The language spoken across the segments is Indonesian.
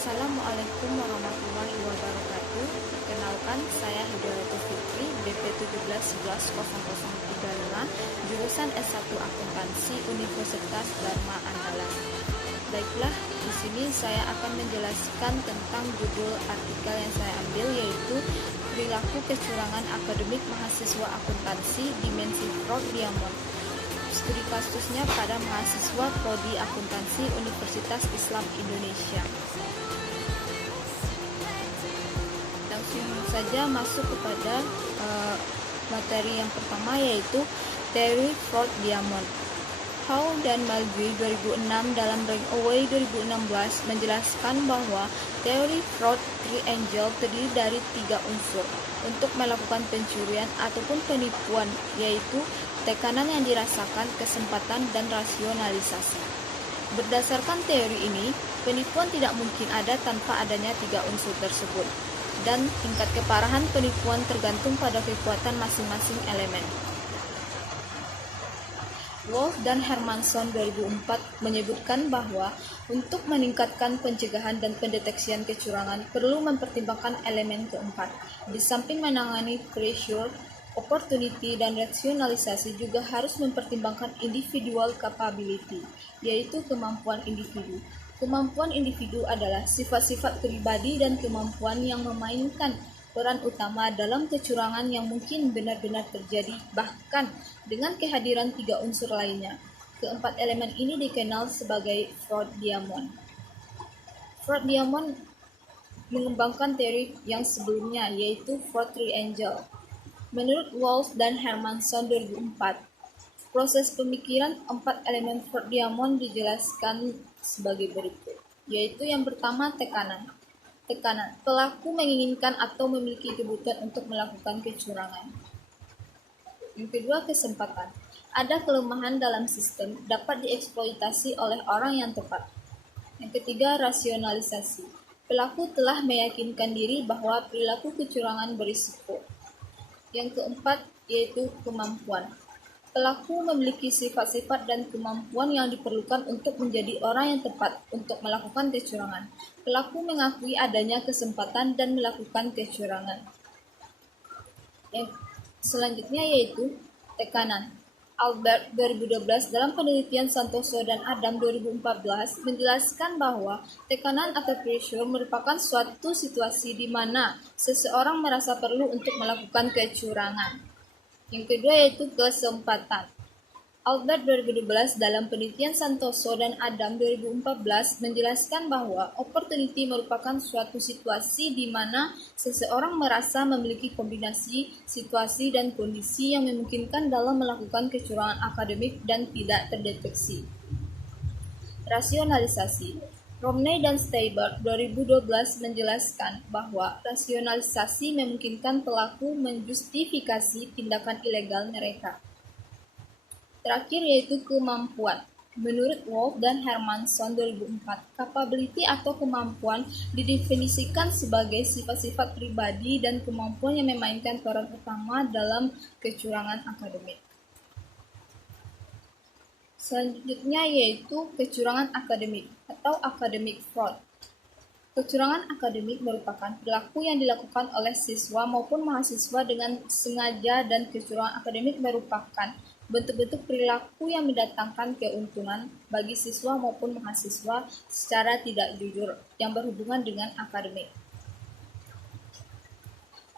Assalamualaikum warahmatullahi wabarakatuh. Perkenalkan, saya Hidayatul Fitri, BP 17110035, jurusan S1 Akuntansi Universitas Dharma Andalas. Baiklah, di sini saya akan menjelaskan tentang judul artikel yang saya ambil, yaitu perilaku kecurangan akademik mahasiswa akuntansi dimensi fraud Diamond. Studi kasusnya pada mahasiswa Prodi Akuntansi Universitas Islam Indonesia. Langsung saja masuk kepada materi yang pertama, yaitu teori fraud Diamond. Howe dan Malguy 2006 dalam Rank Away 2016 menjelaskan bahwa teori fraud triangle terdiri dari 3 unsur untuk melakukan pencurian ataupun penipuan, yaitu tekanan yang dirasakan, kesempatan, dan rasionalisasi. Berdasarkan teori ini, penipuan tidak mungkin ada tanpa adanya 3 unsur tersebut, dan tingkat keparahan penipuan tergantung pada kekuatan masing-masing elemen. Wolf dan Hermanson 2004 menyebutkan bahwa untuk meningkatkan pencegahan dan pendeteksian kecurangan perlu mempertimbangkan elemen keempat. Di samping menangani pressure, opportunity, dan rasionalisasi, juga harus mempertimbangkan individual capability, yaitu kemampuan individu. Kemampuan individu adalah sifat-sifat pribadi dan kemampuan yang memainkan peran utama dalam kecurangan yang mungkin benar-benar terjadi, bahkan dengan kehadiran 3 unsur lainnya. Keempat elemen ini dikenal sebagai fraud Diamond. Fraud Diamond mengembangkan teori yang sebelumnya, yaitu fraud triangle. Menurut Wolf dan Hermanson 2004, proses pemikiran 4 elemen fraud Diamond dijelaskan sebagai berikut, yaitu yang pertama tekanan. Tekanan, pelaku menginginkan atau memiliki kebutuhan untuk melakukan kecurangan. Yang kedua, kesempatan. Ada kelemahan dalam sistem, dapat dieksploitasi oleh orang yang tepat. Yang ketiga, rasionalisasi. Pelaku telah meyakinkan diri bahwa perilaku kecurangan berisiko. Yang keempat, yaitu kemampuan. Pelaku memiliki sifat-sifat dan kemampuan yang diperlukan untuk menjadi orang yang tepat untuk melakukan kecurangan. Pelaku mengakui adanya kesempatan dan melakukan kecurangan. Yang selanjutnya yaitu tekanan. Albert 2012 dalam penelitian Santoso dan Adam 2014 menjelaskan bahwa tekanan atau pressure merupakan suatu situasi di mana seseorang merasa perlu untuk melakukan kecurangan. Yang kedua yaitu kesempatan. Albert 2012 dalam penelitian Santoso dan Adam 2014 menjelaskan bahwa opportunity merupakan suatu situasi di mana seseorang merasa memiliki kombinasi situasi dan kondisi yang memungkinkan dalam melakukan kecurangan akademik dan tidak terdeteksi. Rasionalisasi. Romney dan Steiber 2012 menjelaskan bahwa rasionalisasi memungkinkan pelaku menjustifikasi tindakan ilegal mereka. Terakhir yaitu kemampuan. Menurut Wolf dan Hermanson 2004, capability atau kemampuan didefinisikan sebagai sifat-sifat pribadi dan kemampuan yang memainkan peran utama dalam kecurangan akademik. Selanjutnya yaitu kecurangan akademik atau academic fraud. Kecurangan akademik merupakan perilaku yang dilakukan oleh siswa maupun mahasiswa dengan sengaja, dan kecurangan akademik merupakan bentuk-bentuk perilaku yang mendatangkan keuntungan bagi siswa maupun mahasiswa secara tidak jujur yang berhubungan dengan akademik.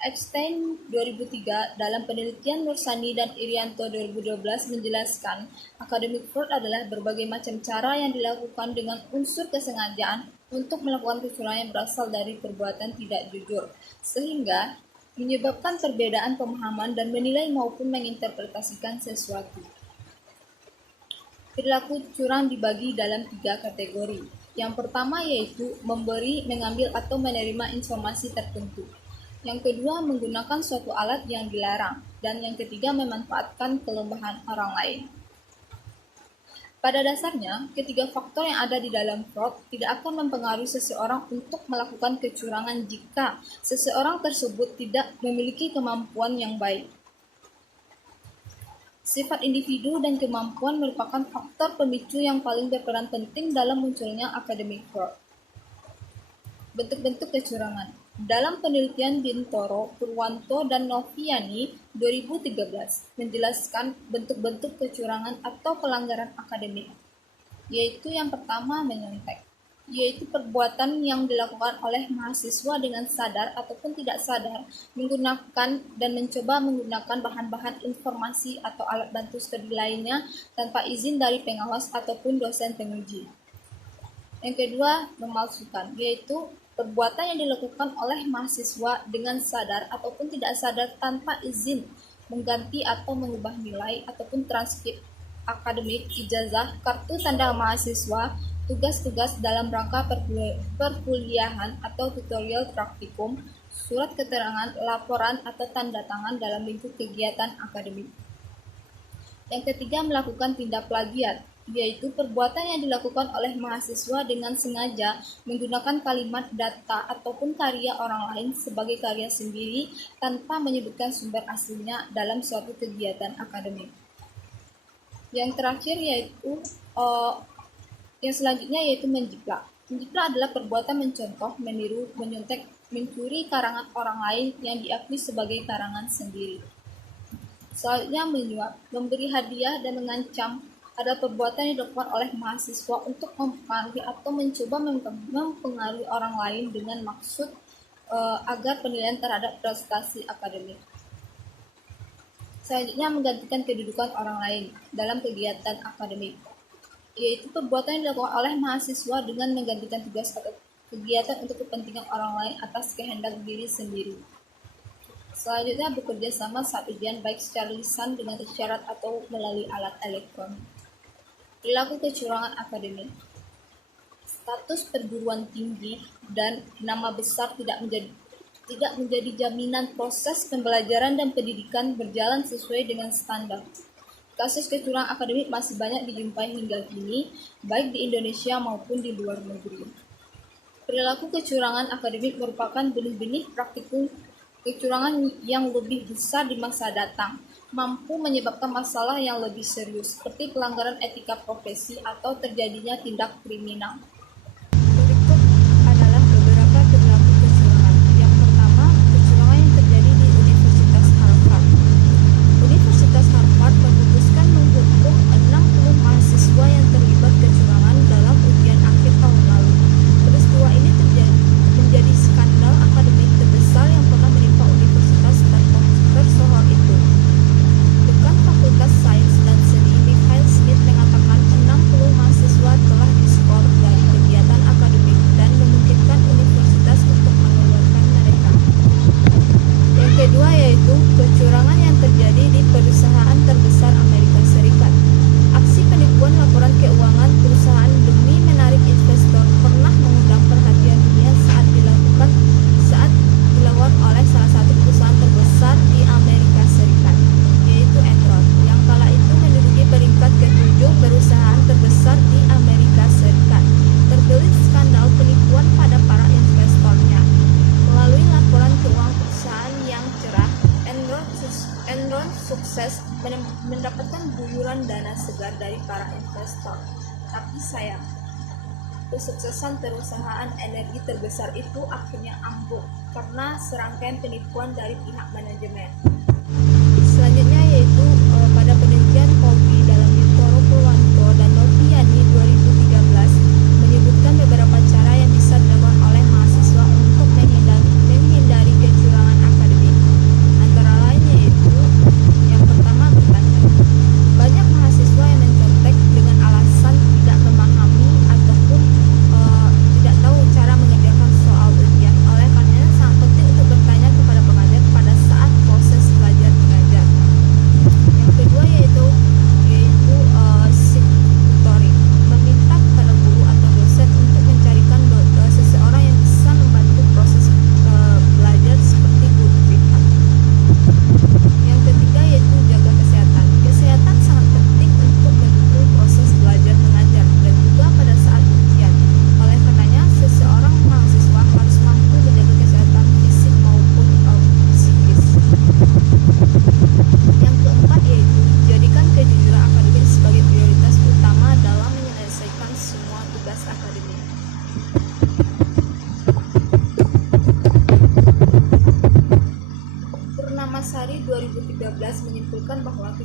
Epstein 2003 dalam penelitian Nursani dan Irianto 2012 menjelaskan academic fraud adalah berbagai macam cara yang dilakukan dengan unsur kesengajaan untuk melakukan kecurangan yang berasal dari perbuatan tidak jujur, sehingga menyebabkan perbedaan pemahaman dan menilai maupun menginterpretasikan sesuatu. Perilaku curang dibagi dalam 3 kategori. Yang pertama yaitu memberi, mengambil, atau menerima informasi tertentu. Yang kedua, menggunakan suatu alat yang dilarang. Dan yang ketiga, memanfaatkan kelemahan orang lain. Pada dasarnya, ketiga faktor yang ada di dalam fraud tidak akan mempengaruhi seseorang untuk melakukan kecurangan jika seseorang tersebut tidak memiliki kemampuan yang baik. Sifat individu dan kemampuan merupakan faktor pemicu yang paling berperan penting dalam munculnya academic fraud. Bentuk-bentuk kecurangan. Dalam penelitian Bintoro, Purwanto, dan Noviani 2013 menjelaskan bentuk-bentuk kecurangan atau pelanggaran akademik, yaitu yang pertama menyontek, yaitu perbuatan yang dilakukan oleh mahasiswa dengan sadar ataupun tidak sadar menggunakan dan mencoba menggunakan bahan-bahan informasi atau alat bantu studi lainnya tanpa izin dari pengawas ataupun dosen penguji. Yang kedua, memalsukan, yaitu perbuatan yang dilakukan oleh mahasiswa dengan sadar ataupun tidak sadar tanpa izin mengganti atau mengubah nilai ataupun transkrip akademik, ijazah, kartu tanda mahasiswa, tugas-tugas dalam rangka perkuliahan atau tutorial praktikum, surat keterangan, laporan, atau tanda tangan dalam lingkup kegiatan akademik. Yang ketiga, melakukan tindak plagiat, yaitu perbuatan yang dilakukan oleh mahasiswa dengan sengaja menggunakan kalimat, data, ataupun karya orang lain sebagai karya sendiri tanpa menyebutkan sumber aslinya dalam suatu kegiatan akademik. Yang terakhir yang selanjutnya yaitu menjiplak. Menjiplak adalah perbuatan mencontoh, meniru, menyontek, mencuri karangan orang lain yang diakui sebagai karangan sendiri. Selanjutnya menyuap, memberi hadiah dan mengancam adalah perbuatan yang dilakukan oleh mahasiswa untuk mempengaruhi atau mencoba mempengaruhi orang lain dengan maksud agar penilaian terhadap prestasi akademik. Selanjutnya menggantikan kedudukan orang lain dalam kegiatan akademik, yaitu perbuatan yang dilakukan oleh mahasiswa dengan menggantikan tugas atau kegiatan untuk kepentingan orang lain atas kehendak diri sendiri. Selanjutnya bekerja sama saat ujian baik secara lisan dengan isyarat atau melalui alat elektronik. Perilaku kecurangan akademik. Status perguruan tinggi dan nama besar tidak menjadi jaminan proses pembelajaran dan pendidikan berjalan sesuai dengan standar. Kasus kecurangan akademik masih banyak dijumpai hingga kini, baik di Indonesia maupun di luar negeri. Perilaku kecurangan akademik merupakan benih-benih praktikum kecurangan yang lebih besar di masa datang, mampu menyebabkan masalah yang lebih serius, seperti pelanggaran etika profesi atau terjadinya tindak kriminal. Berikut adalah beberapa perilaku kecurangan. Yang pertama, kecurangan yang terjadi di Universitas Harvard. Universitas Harvard memutuskan menghukum 60 mahasiswa yang terlibat kecurangan dalam ujian akhir tahun lalu. Peristiwa ini menjadi skandal akademik terbesar yang pernah menimpa universitas tersohor itu. Dekan Fakultas Sains dan Seni Michael Smith mengatakan 60 mahasiswa telah diskor dari kegiatan akademik dan memungkinkan universitas untuk mengeluarkan mereka. Yang kedua yaitu kecurangan yang terjadi di perusahaan terbesar Amerika Serikat. Aksi penipuan laporan keuangan perusahaan demi menarik investor pernah mengundang perhatian dunia saat dilakukan oleh salah satu perusahaan terbesar di Amerika Serikat, yaitu Enron, yang kala itu menduduki peringkat ke-7 perusahaan terbesar di Amerika Serikat. Terbelit skandal penipuan pada para investornya. Melalui laporan keuangan perusahaan yang cerah, Enron sukses mendapatkan guyuran dana segar dari para investor. Tapi sayang, kesuksesan perusahaan energi terbesar itu akhirnya ambruk karena serangkaian penipuan dari pihak manajemen. Selanjutnya yaitu pada penelitian Colby dalam Bintoro, Purwanto, dan Noviani 2013 menyebutkan beberapa cara yang bisa dilakukan oleh mahasiswa untuk menghindari kecurangan akademik. Antara lain yaitu yang pertama bertanya. Banyak mahasiswa yang mencontek dengan alasan tidak memahami ataupun tidak tahu cara mengerjakan soal ujian. Oleh karenanya sangat penting untuk bertanya kepada pengajar pada saat proses belajar mengajar.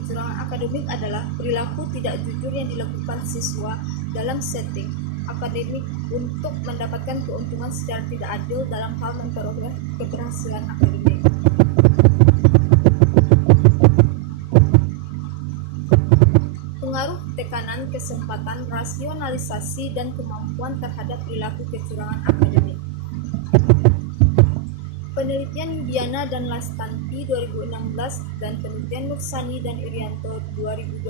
kecurangan akademik adalah perilaku tidak jujur yang dilakukan siswa dalam setting akademik untuk mendapatkan keuntungan secara tidak adil dalam hal memperoleh keberhasilan akademik. Pengaruh tekanan, kesempatan, rasionalisasi, dan kemampuan terhadap perilaku kecurangan akademik. Penelitian Yudiana dan Lastanti 2016 dan penelitian Nursani dan Irianto 2012,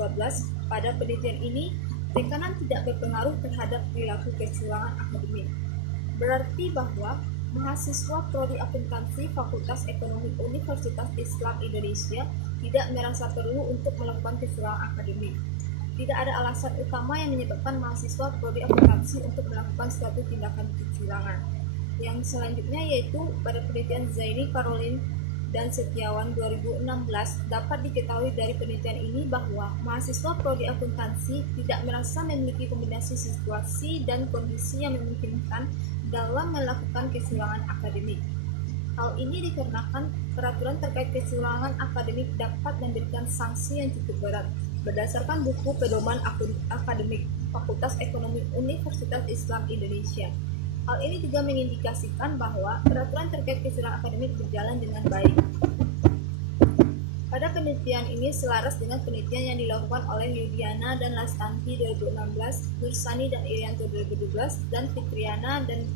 pada penelitian ini tekanan tidak berpengaruh terhadap perilaku kecurangan akademik. Berarti bahwa mahasiswa prodi akuntansi Fakultas Ekonomi Universitas Islam Indonesia tidak merasa perlu untuk melakukan kecurangan akademik. Tidak ada alasan utama yang menyebabkan mahasiswa prodi akuntansi untuk melakukan suatu tindakan kecurangan. Yang selanjutnya yaitu pada penelitian Zaini, Caroline, dan Setiawan 2016 dapat diketahui dari penelitian ini bahwa mahasiswa prodi akuntansi tidak merasa memiliki kombinasi situasi dan kondisi yang memungkinkan dalam melakukan kecurangan akademik. Hal ini dikarenakan peraturan terkait kecurangan akademik dapat memberikan sanksi yang cukup berat berdasarkan buku pedoman akademik Fakultas Ekonomi Universitas Islam Indonesia. Hal ini juga mengindikasikan bahwa peraturan terkait kecurangan akademik berjalan dengan baik. Pada penelitian ini selaras dengan penelitian yang dilakukan oleh Yudiana dan Lastanti 2016, Nursani dan Irianto 2012, dan Fitriana dan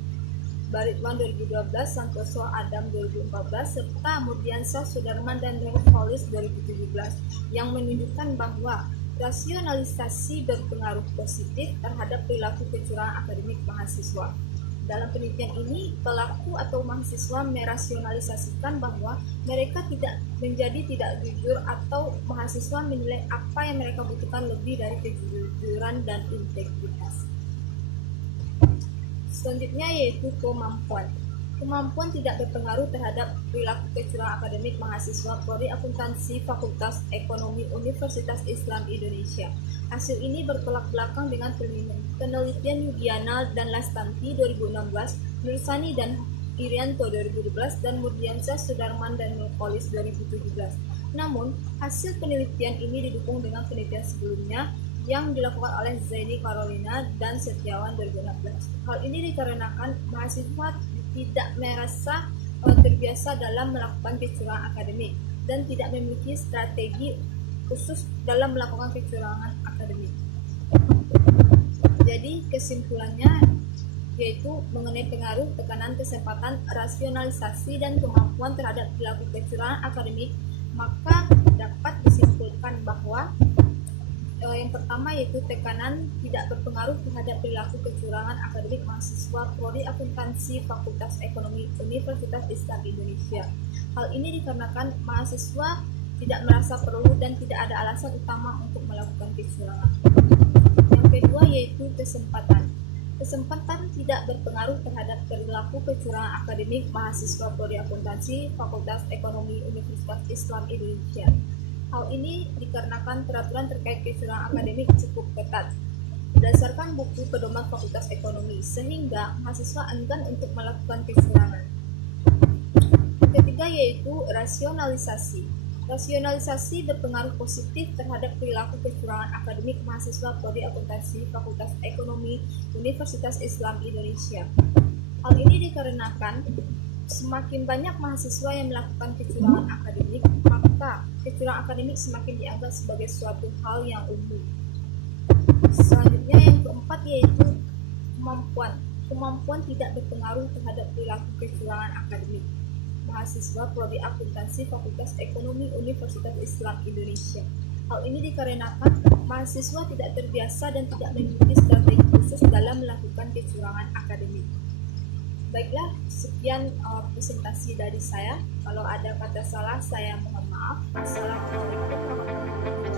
Baritwan 2012, Santoso Adam 2014, serta Murdiansyah Sudarman dan Nurholis 2017, yang menunjukkan bahwa rasionalisasi berpengaruh positif terhadap perilaku kecurangan akademik mahasiswa. Dalam penelitian ini, pelaku atau mahasiswa merasionalisasikan bahwa mereka tidak jujur atau mahasiswa menilai apa yang mereka butuhkan lebih dari kejujuran dan integritas. Selanjutnya yaitu kemampuan. Kemampuan tidak berpengaruh terhadap perilaku kecurangan akademik mahasiswa prodi akuntansi Fakultas Ekonomi Universitas Islam Indonesia. Hasil ini bertolak belakang dengan penelitian Yudiana dan Lastanti 2016, Nursani dan Irianto 2012, dan Murdiansyah Sudarman dan Nurholis 2017. Namun, hasil penelitian ini didukung dengan penelitian sebelumnya yang dilakukan oleh Zaini, Carolina, dan Setiawan 2016. Hal ini dikarenakan mahasiswa tidak merasa terbiasa dalam melakukan kecurangan akademik dan tidak memiliki strategi khusus dalam melakukan kecurangan akademik. Jadi kesimpulannya yaitu mengenai pengaruh tekanan, kesempatan, rasionalisasi, dan kemampuan terhadap perilaku kecurangan akademik, maka dapat disimpulkan bahwa yang pertama yaitu tekanan tidak berpengaruh terhadap perilaku kecurangan akademik mahasiswa prodi akuntansi Fakultas Ekonomi Universitas Islam Indonesia. Hal ini dikarenakan mahasiswa tidak merasa perlu dan tidak ada alasan utama untuk melakukan kecurangan. Yang kedua yaitu kesempatan. Kesempatan tidak berpengaruh terhadap perilaku kecurangan akademik mahasiswa prodi akuntansi Fakultas Ekonomi Universitas Islam Indonesia. Hal ini dikarenakan peraturan terkait kecurangan akademik cukup ketat berdasarkan buku pedoman Fakultas Ekonomi, sehingga mahasiswa enggan untuk melakukan kecurangan. Yang ketiga yaitu rasionalisasi. Rasionalisasi berpengaruh positif terhadap perilaku kecurangan akademik mahasiswa prodi akuntansi Fakultas Ekonomi Universitas Islam Indonesia. Hal ini dikarenakan semakin banyak mahasiswa yang melakukan kecurangan akademik, maka kecurangan akademik semakin dianggap sebagai suatu hal yang umum. Selanjutnya yang keempat yaitu kemampuan. Kemampuan tidak berpengaruh terhadap perilaku kecurangan akademik mahasiswa prodi akuntansi Fakultas Ekonomi Universitas Islam Indonesia. Hal ini dikarenakan mahasiswa tidak terbiasa dan tidak memiliki strategi khusus dalam melakukan kecurangan akademik. Baiklah, sekian presentasi dari saya. Kalau ada kata salah, saya mohon maaf. Assalamualaikum warahmatullahi wabarakatuh.